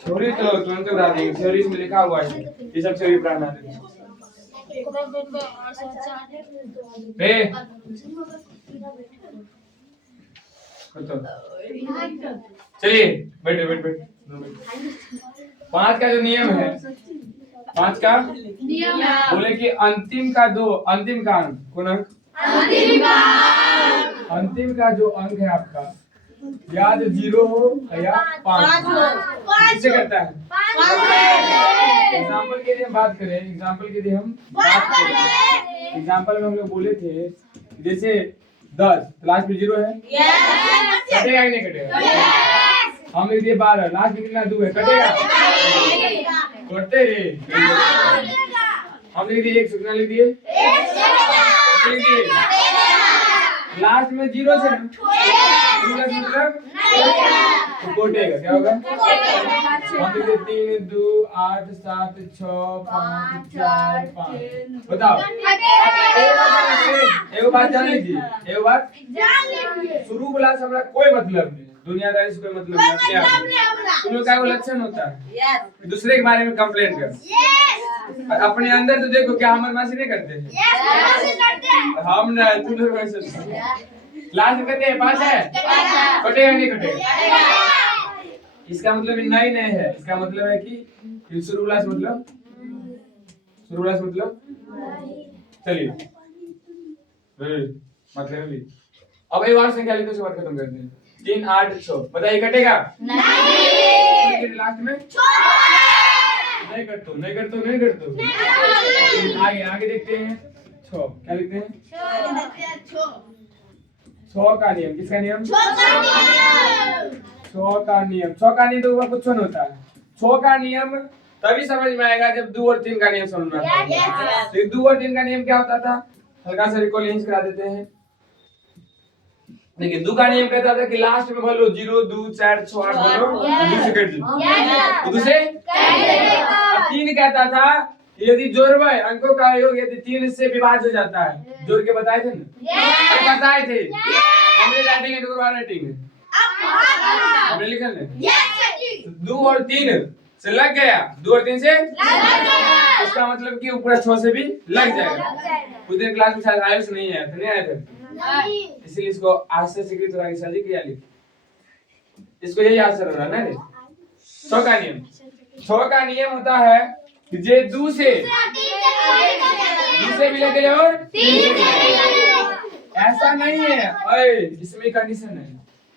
Theory तो तुरंत बता देंगे, थ्योरी में लिखा हुआ है ये सब थ्योरी पढ़ाना है। चलिए बैठे बैठ बैठ। 5 का जो नियम है, 5 का नियम बोले कि अंतिम का अंक कौन अंक? अंतिम का जो अंक है आपका, या तो 0 हो या 5 हो, किससे करता है? एग्जाम्पल के लिए हम बात करें, एग्जाम्पल में हम लोग बोले थे जैसे 10 लास्ट में 0 है, कटेगा कि नहीं कटेगा? हम लिख दिए 12 लास्ट में कितना 2 है, कटेगा? कटते रे। हम लिख दिए 1 कितना लिख दिए? लास्ट में 0 से मतलब कोटेगा, क्या होगा? हम लिख दिए 3 2 8 7 6 5 4 5। बताओ एगो बात जान लीजिए, शुरू वाला से हमारा कोई मतलब नहीं, दुनियादारी से कोई मतलब नहीं। तुम लोग का लक्षण होता है दूसरे के बारे में कंप्लेंट कर, अपने अंदर तो देखो क्या हम बदमाशी नहीं करते हैं? हम ना तुम लोग वैसे लास्ट में कहते हैं 5 है, कटेगा नहीं कटेगा? इसका मतलब नहीं है, इसका मतलब है कि शुरू वाला से मतलब चलिए मतलब भी। अब एक और संख्या लिखो, बात खत्म करते हैं। 3 8 6 बताइए कटेगा? नहीं। लास्ट में नहीं करते आगे देखते हैं। 6 क्या लिखते हैं? 6 का नियम, किसका नियम? 6 का नियम तो ऊपर कुछ नहीं होता है। 6 का नियम तभी समझ में आएगा जब 2 और 3 का नियम समझ में आता है। तो 2 और 3 का नियम क्या होता था, हल्का सा रिकॉल करा देते हैं। देखिए 2 का नियम कहता था कि लास्ट में बोलो 0 2 4 6 8 बोलो, दूसरे कट दो, दूसरे 3 कहता था यदि जोड़वे अंकों का योग यदि 3 से विभाज्य हो जाता है, जोड़ के बताए थे ना? बताए थे हमने, राइटिंग है तो राइटिंग है हमने लिखा है। 2 और 3 से लग गया, 2 और 3 से इसका मतलब कि ऊपर 6 से भी लग जाएगा। कुछ दिन क्लास में शायद आयुष नहीं आया था, नहीं आया था, इसलिए इसको आंसर सीखी थोड़ा साजी किया लिख, इसको यही आंसर हो रहा है ना। 6 का नियम, 6 का नियम होता है कि जे 2 से भी लगे और 3 से भी। ऐसा नहीं है, ओए इसमें कंडीशन है,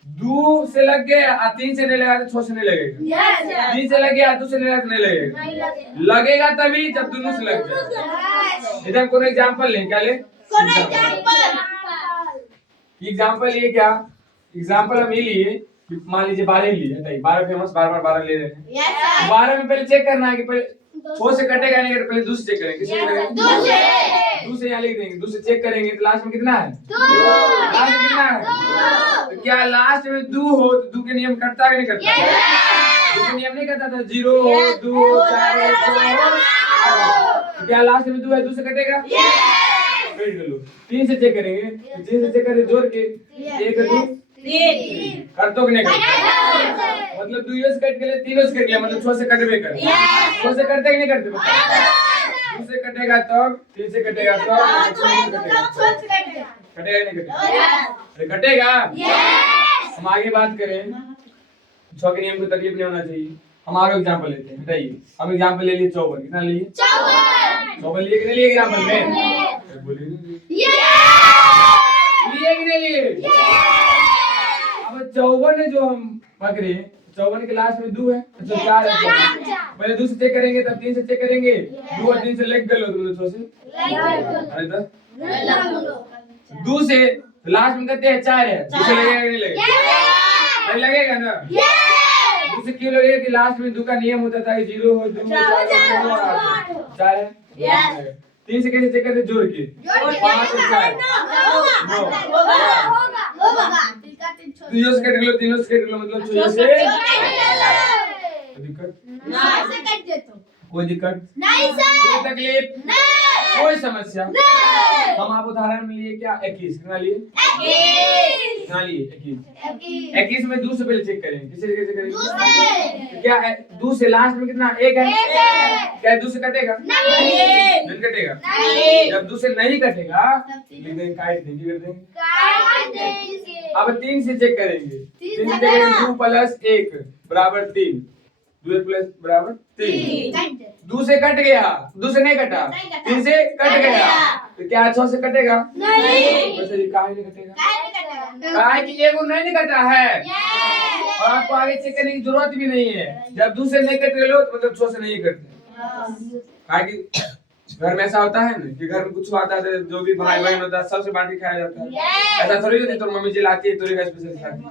2 से लग गया 3 से नहीं लगा तो 6 से नहीं लगेगा। 3 से लग गया 2 से नहीं लगा तो नहीं लगेगा। लगेगा तभी जब दोनों से लग जाए। इधर कोई एग्जांपल ले, क्या ले एग्जांपल ये क्या एग्जांपल हम ये लिए, मान लीजिए 12 लिए, 12 फेमस, बार 12 ले रहे हैं। 12 में पहले चेक करना है कि पहले 6 से कटेगा नहीं, पहले 2 से चेक करेंगे, किससे करेंगे? 2 से यहाँ लिख देंगे, 2 से चेक करेंगे तो लास्ट में कितना है? 2। लास्ट में कितना है? तो क्या लास्ट में 2 हो तो 2 के नियम करता है कि नहीं करता? 2 के नियम नहीं करता था, 0 हो 2 4 हो, क्या लास्ट में 2 है, 2 से कटेगा? वेट कर लो, 3 से चेक करेंगे, 3 से चेक करके जोड़ के 1 2 3 कर तो कि नहीं करते? मतलब 2 से कट के लिए 3 से कट गया, मतलब 6 से कटवे कर। 6 से करते कि नहीं करते? 2 से कटेगा तब, 3 से कटेगा तब, कटेगा नहीं कटेगा? कटेगा। हम आगे बात करें, 6 के नियम को तकलीफ नहीं होना चाहिए। हम आगे एग्जांपल लेते हैं, बताइए। हम एग्जांपल ले लिए 54, कितना लिए? 54 लिए, कितने लिए एग्जांपल में? बोलिए लिए कि नहीं लिए? अब 54 जो हम पकड़े, 54 के लास्ट में 2 है, अच्छा 4 है। पहले 2 से चेक करेंगे तब 3 से चेक करेंगे, 2 और 3 से लग गए तुम 6 से, अरे तो 2 से लास्ट में कहते हैं 4 है, 2 से लगेगा कि नहीं लगेगा? नहीं लगेगा ना। 2 से क्यों लगेगा कि लास्ट में 2 का नियम होता था कि 0 हो 2 हो 4 है। 3 से कैसे चेक करते? जोड़ के 5 और 4 2 से कट लो, 3 से कट लो, मतलब 6 से दिक्कत कोई दिक्कत नहीं सर, कोई तकलीफ नहीं, कोई समस्या नहीं, हम आप उदाहरण में लिए क्या 21 कितना लिए 21, कितना लिए 21 21, 21 में 2 से पहले चेक करें किसे कैसे करेंगे दूसरे, क्या है 2 से लास्ट में कितना एक है एक है, क्या 2 से कटेगा नहीं, कटेगा नहीं, जब 2 से नहीं कटेगा लिख देंगे काट देंगे कर देंगे काट देंगे, अब 3 से चेक करेंगे 3 से से करेंगे 2 प्लस 1 बराबर 3 2 प्लस बराबर 3 2 से कट गया 2 से नहीं कटा नहीं कटा। 3 से कट गया तो क्या 6 से कटेगा नहीं, वैसे ये काहे नहीं कटेगा काहे नहीं कटेगा? काहे कि ये वो नहीं कटा है Yes! और आपको आगे चेक करने की जरूरत भी नहीं है जब 2 से नहीं कट रहे लो तो मतलब 6 से नहीं कटते काहे कि घर में ऐसा होता है ना कि घर में कुछ आता है जो भी भाई बहन होता है सबसे बांट के खाया जाता है Yes! ऐसा थोड़ी होता है तो मम्मी जी लाती है तोरे का स्पेशल खाती है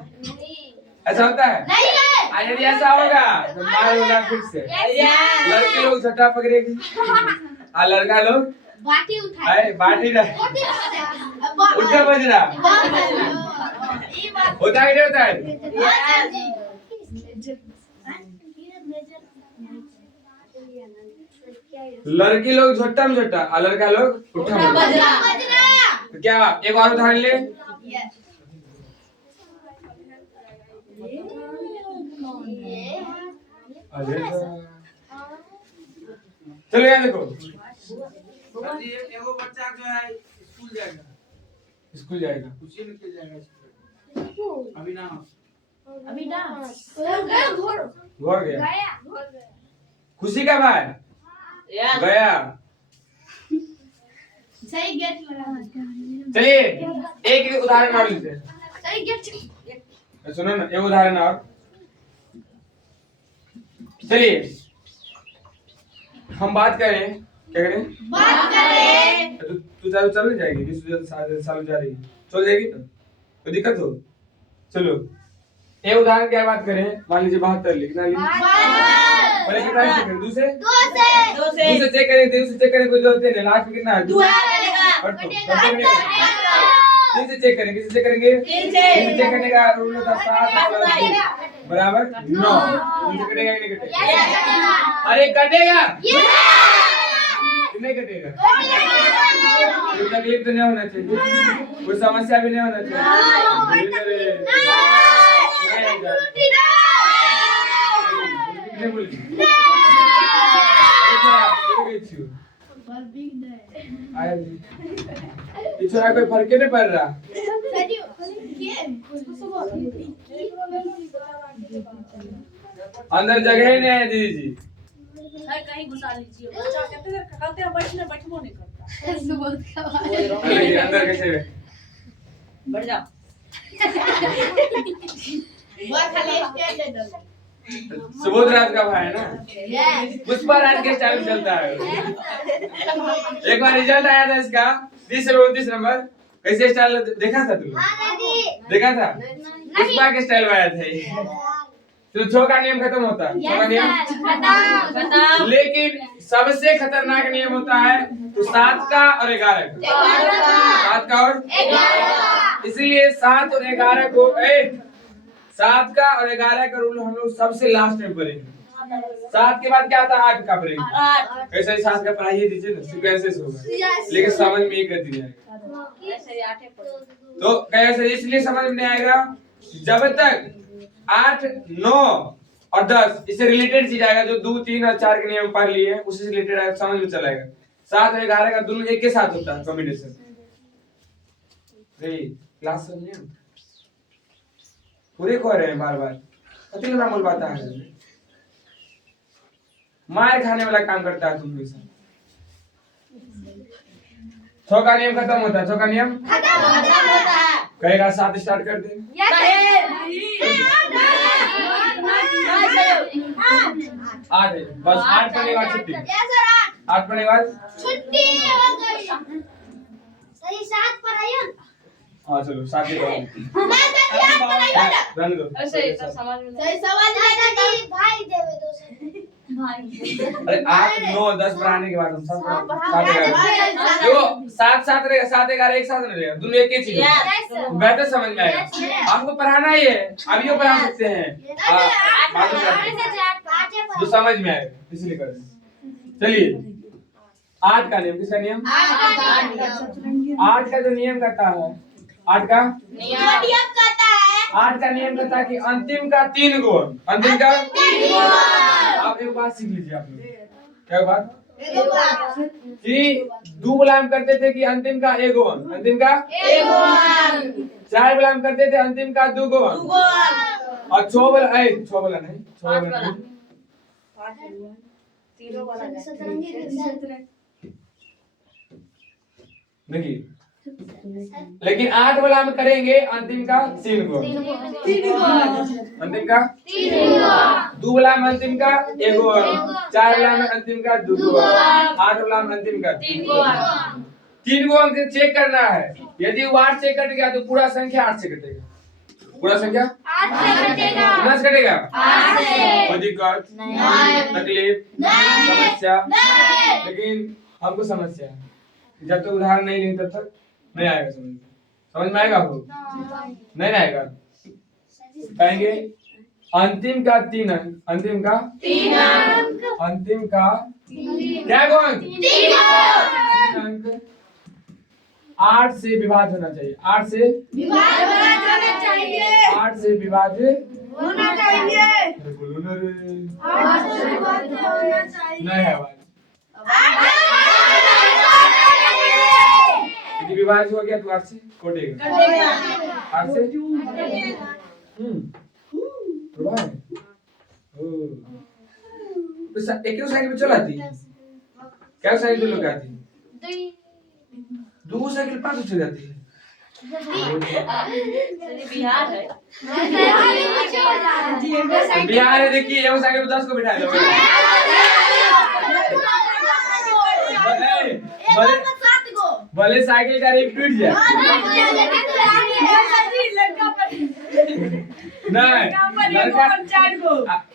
ऐसा होता है नहीं है। आज यदि ऐसा होगा तो मार होगा फिर से Yes! लड़के लोग झट्टा पकड़ेगी और लड़का लोग बाटी उठाए। आए बाटी रहा बाटी उठाए। उठा बज रहा ये बात होता है कि नहीं होता है लड़की लोग झट्टा में झट्टा और लड़का लोग उठा में बज बज रहा। रहा। तो क्या एक और उदाहरण ले अरे चलो यहाँ देखो एगो बच्चा जो है स्कूल जाएगा खुशी में के जाएगा अभी ना अभी ना घर गया खुशी का भाई गया सही गेट लगा। चलिए एक उदाहरण और लेते हैं सही गेट। सुनो ना एक उदाहरण और चलिए हम बात करें क्या करें बात करें। तू चालू चल जाएगी 20 साल जा रही चल जाएगी ना तो दिक्कत हो चलो एक उदाहरण क्या बात करें मान लीजिए 72 लिखना पहले कितना चेक करें दूसरे दूसरे चेक करें कोई जरूरत नहीं लास्ट में कितना है और तीन से चेक करेंगे किससे चेक करेंगे तीन से चेक करने का रूल होता है 7 बराबर 9 तीन से कटेगा कि नहीं कटेगा अरे कटेगा नहीं कटेगा कोई तकलीफ तो नहीं होना चाहिए कोई समस्या भी नहीं होना चाहिए इतना कोई फर्क नहीं पड़ रहा अंदर जगह ही नहीं है दीदी जी कहीं घुसा लीजिए बच्चा कहते हैं बैठबो नहीं करता अंदर कैसे बढ़ जा बहुत खाली स्टेज दे दो। सुबोध राज का भाई है ना पुष्पा राज के स्टाइल में चलता है एक बार रिजल्ट आया था इसका 30 से 29 नंबर कैसे स्टाइल देखा था तुमने देखा था पुष्पा के स्टाइल में आया था ये तो 6 का नियम खत्म होता है 6 का नियम लेकिन सबसे खतरनाक नियम होता है तो 7 का और 11 का 7 का और 11 इसलिए 7 और 11 को 7 का और 11 का रूल हम लोग सबसे लास्ट में पढ़ेंगे 7 के बाद क्या आता है 8 का पढ़ेंगे कैसे 7 का पढ़ाइए दीजिए ना सीक्वेंसेस होगा लेकिन समझ में एक गति आएगा तो कैसे इसलिए समझ में नहीं आएगा जब तक 8 9 और 10 इससे रिलेटेड चीज आएगा जो 2 3 और 4 के नियम पढ़ लिए उससे रिलेटेड आएगा समझ में चलाएगा 7 और 11 का दोनों एक के साथ होता है कॉम्बिनेशन क्लास समझे पूरे कह रहे हैं बार बार पति ना मूल बात है मार खाने वाला काम करता है तुम लोग 6 का नियम खत्म होता है 6 का नियम कहेगा 7 स्टार्ट कर दे 8 है बस 8 पढ़ने के बाद छुट्टी 8 पढ़ने के बाद छुट्टी हो गई। सही 7 पर आया। हाँ चलो 7 ही पढ़ो मैं तो 8 पर आया। रहने दो ऐसे ही सब समझ में सही समझ में नहीं भाई देवे दो अरे 8 9 10 पढ़ाने के बाद हम 7 देखो 7 7 रहेगा 7 11 एक साथ नहीं रहेगा दोनों एक ही चीज है बेहतर समझ में आएगा आपको पढ़ाना ही है अभी वो पढ़ा सकते हैं मालूम है जो समझ में आएगा इसलिए कर चलिए 8 का नियम, किसका नियम? 8 का जो नियम कहता है, 8 का नियम कहता है कि अंतिम का 3 गुण, अंतिम का 3 गुण। आप एक बात सीख लीजिए आप लोग, क्या बात? कि 2 गुलाम करते थे कि अंतिम का 1 गुण, अंतिम का 4 गुलाम करते थे अंतिम का 2 गुण, और 6 वाला नहीं, देखिए, लेकिन 8 वाला में करेंगे अंतिम का 3 गुण, अंतिम का 2 वाला में अंतिम का 1 गुण, 4 वाला में अंतिम का 2 गुण, 8 वाला में अंतिम का 3 गुण। 3 गुण से चेक करना है, यदि वो 8 से कट गया तो पूरा संख्या 8 से कटेगा, पूरा संख्या 8 से कटेगा। कोई दिक्कत, तकलीफ, समस्या? लेकिन हमको समस्या है, जब तक उदाहरण नहीं लेंगे तब तक नहीं आएगा समझ में आएगा आपको? नहीं आएगा। कहेंगे अंतिम का 3 अंक, अंतिम का क्या गुण? 3 अंक 8 से विभाज्य होना चाहिए, 8 से विभाज्य होना चाहिए। बोलो ना रे, नहीं है आवाज। यदि विभाज्य हो गया तो 8 से कटेगा, 8 से तो एक साइकिल पे चलाती क्या साइकिल लोग आती? 2 साइकिल 5 चल जाती है। बिहार है, देखिए एगो साइकिल पे 10 को बिठा दो। भले साइकिल का रिप टूट जाए, नहीं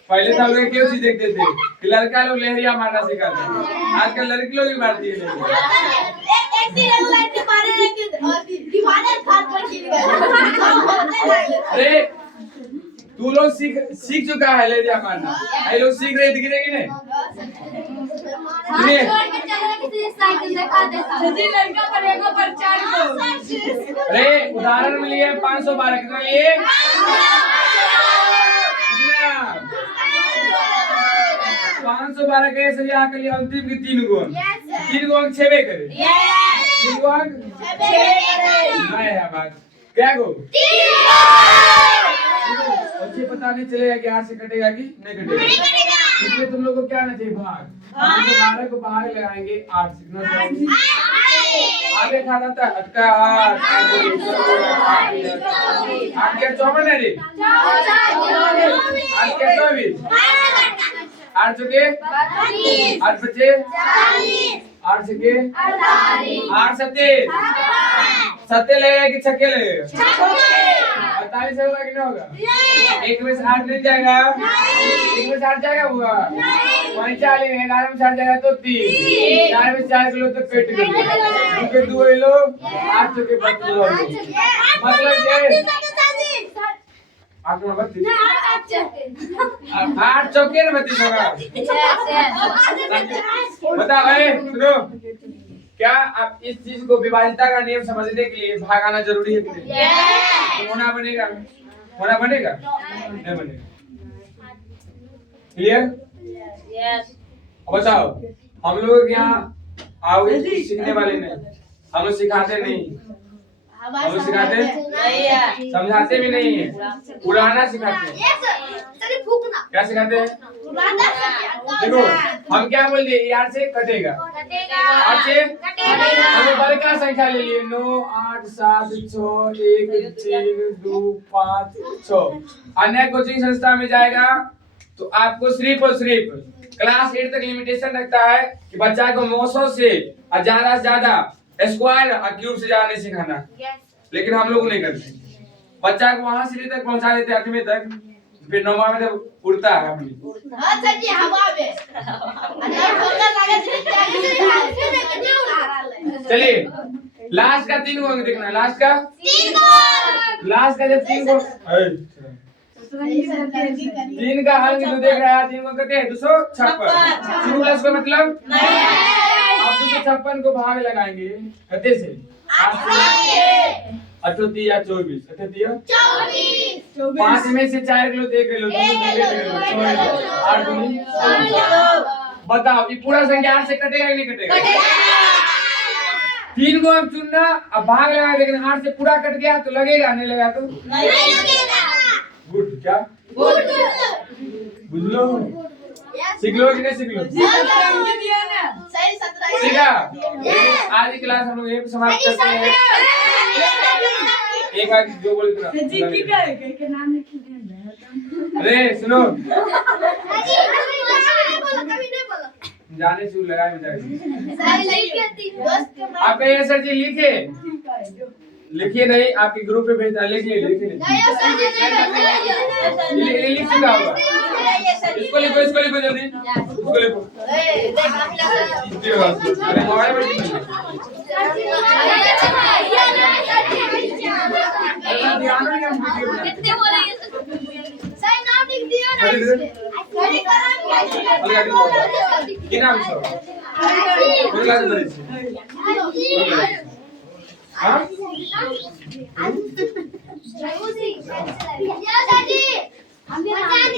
पहले तो हम लोग क्यों चीज देखते थे कि लड़का लोग लहरिया मारना सिखाते हैं, आजकल लड़की लोग भी मारती है। अरे तू लोग सीख चुका है लहरिया मारना, ये लोग सीख रहे दिख रहे कि नहीं? अरे उदाहरण में लिए 512 कितना लिए? 512 के ऐसे यहाँ के लिए अंतिम की 3 गुण, 3 गुण 6 करे, 3 गुण नहीं है बात, क्या गो? मुझे पता नहीं चलेगा कि 8 से कटेगा कि नहीं कटेगा, इसलिए तुम लोग को क्या आना चाहिए? भाग। 12 को भाग लगाएंगे 8 से, आगे खाना था अटका 8 क्या 54 है रे, 8 क्या 24, 8 चौके 8 बचे 8 छके 8 सत्ते सत्ते लगेगा कि छक्के लगेगा? 48 होगा कि नहीं होगा? 1 में से 8 नहीं जाएगा, 1 में से 8 जाएगा हुआ 45 में 11 में 8 जाएगा तो 3, 4 में 4 किलो तो पेट कर 2 किलो 8 चौके 32 किलो, मतलब क्या है? 8 चौके ना 32 होगा। बता भाई सुनो, क्या आप इस चीज को विभाज्यता का नियम समझने के लिए भाग आना जरूरी है कि नहीं? होना बनेगा, होना बनेगा नहीं बनेगा? क्लियर? बताओ, हम लोग यहाँ आओ सीखने वाले नहीं, हम लोग सिखाते नहीं, हम लोग सिखाते नहीं, समझाते भी नहीं है, उड़ाना सिखाते हैं। क्या सिखाते हैं? देखो हम क्या बोल दिए, 8 से कटेगा, 8 से हम बड़े का संख्या ले लिए 9 8 7 6 1 3 2 5 6। अन्य कोचिंग संस्था में जाएगा तो आपको सिर्फ और सिर्फ क्लास 8 तक लिमिटेशन रखता है कि बच्चा को 900 से ज्यादा से ज्यादा स्क्वायर और क्यूब से ज्यादा नहीं सिखाना, लेकिन हम लोग नहीं करते, बच्चा को वहां से तक पहुंचा देते 8वीं तक, फिर 9वां में जब उड़ता है अपनी चलिए लास्ट का 3 अंक देखना, लास्ट का जब 3 को तीन का अंक जो देख रहा है 3 को कहते हैं 256। शुरू क्लास का मतलब आप 256 को भाग लगाएंगे कहते से 8 या 24 5 में से 4 किलो देख लो 8 बताओ ये पूरा संख्या 8 से कटेगा कि नहीं कटेगा? 3 को हम चुनना अब भाग लगा लेकिन 8 से पूरा कट गया तो लगेगा नहीं लगा तो गुड क्या बुझ लो सीख लो कि नहीं सीख लो सीखा। आज की क्लास हम लोग यहीं पे समाप्त करते हैं। एक बार जो बोले अरे सुनो जाने से लगाए आप सर जी लिखे लिखिए नहीं आपके ग्रुप पे भेजना लिखिए लिखिए लिख चुका होगा इसको लिखो जल्दी इसको लिखो अरे मोबाइल में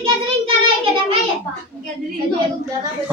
गैदरिंग कराएंगे